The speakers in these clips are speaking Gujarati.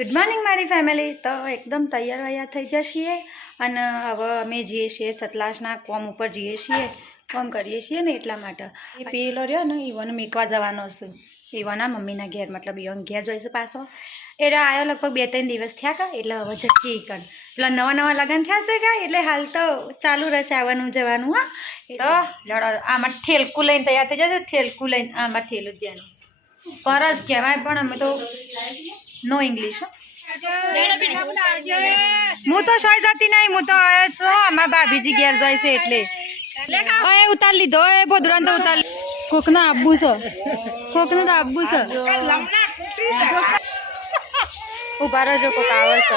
ગુડ મોર્નિંગ મારી ફેમિલી તો એકદમ તૈયાર વૈયાર થઈ જશીએ અને હવે અમે જઈએ છીએ સતલાસના કોમ ઉપર જઈએ છીએ, કોમ કરીએ છીએ ને એટલા માટે. એ પેલો રહ્યો ને, ઈવોને મીકવા જવાનો છું. ઈવોના મમ્મીના ઘેર, મતલબ ઈવોને ઘેર જોઈશું પાછો. એટલે આવ્યો લગભગ બે ત્રણ દિવસ થયા કા, એટલે હવે જઈએ કણ પેલા નવા નવા લગ્ન થયા છે કા, એટલે હાલ તો ચાલુ રહેશે આવવાનું જવાનું, હા. તો લડો આમાં ઠેલકું લઈને તૈયાર થઈ જશે ઠેલકું લઈને આમાં ઠેલું જ જેનું પરસ કહેવાય પણ અમે તો નો ઇંગ્લિશ હું તો શોય જતી નહીં હું તો અમારા ભાભીજી ઘેર જાય છે એટલે. એ ઉતાર લીધો એ ભોદરાને તો ઉતાર કોકનો આબુ છે. કોકનું તો આબુ છે. ઊભા રહેજો કોક આવે છે.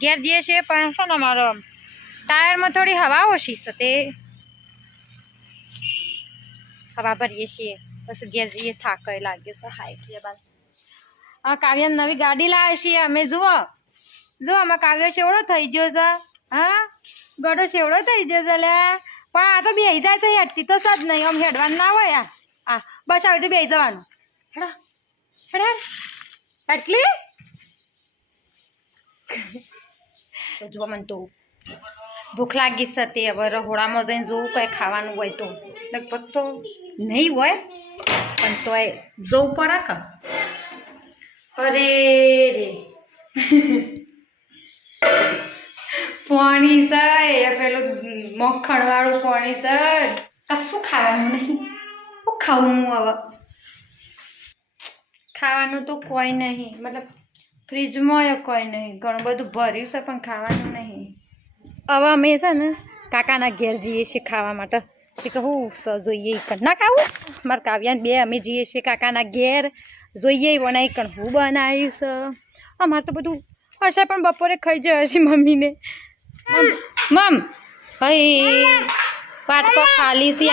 ઘેર જઈએ પણ ટાયરમાં થોડી હવા ઓછી છે હવા ભરીએ છીએ. પછી ઘેર જઈએ થાક લાગે છે, હાય છે બાલ. હા કાવ્ય નવી ગાડી લાવે છીએ અમે, જુઓ. જુઓ, આમાં કાવ્ય છેવડો થઈ ગયો છે. હા, ગળો છેવડો થઈ ગયો છે લ્યા પણ આ તો બેહી જાય છે હેડતી તો સજ નહીં આમ હેડવાનું ના હોય આ આ બસ આવી બેહી જવાનું હેડો હેડ હેડ એટલી તો જો મને તો ભૂખ લાગી છે તે હવે રહોડામાં જઈને જોવું કંઈ ખાવાનું હોય તો લગભગ તો નહીં હોય પણ પાણી છે એ પેલું મખણવાળું પાણી છે કશું ખાવાનું નહીં. શું ખાવું હું હવે? ખાવાનું તો કોઈ નહીં. મતલબ ફ્રીજમાં એ કોઈ નહીં. ઘણું બધું ભર્યું છે, પણ ખાવાનું નહીં. હવે અમે છે ને કાકાના ઘેર જઈએ છીએ ખાવા માટે. કે સ, જોઈએ કણ. ના ખાવું? મારા કાવ્યાને બે અમે જઈએ છીએ કાકાના ઘેર. જોઈએ બનાવી કણ. હું બનાવીશ? અમારે તો બધું હશે પણ બપોરે ખાઈ જાય છે મમ્મીને. મમ ભાઈ વાટકો ખાલી છે.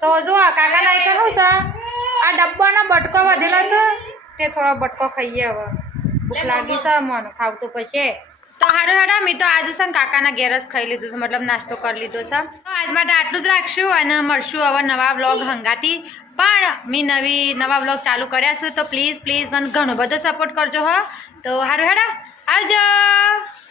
તો જો આ કાકા નાઈ શું છે, આ ડબ્બાનો બટકો વધેલો છે, તે થોડો બટકો ખાઈએ હવે. ભૂખ લાગી છે, મને ખાવતું પછી. તો હારું હેડા, મેં તો આજે છે ને કાકાના ઘેર જ ખાઈ લીધું છે, મતલબ નાસ્તો કરી લીધો છે. આજ માટે આટલું જ રાખશું અને મળશું હવે નવા બ્લોગ હંગાતી. પણ મેં નવી નવા બ્લોગ ચાલુ કર્યા છે, તો પ્લીઝ પ્લીઝ મને ઘણો બધો સપોર્ટ કરજો, હો. તો હારું હેડા. 阿娇。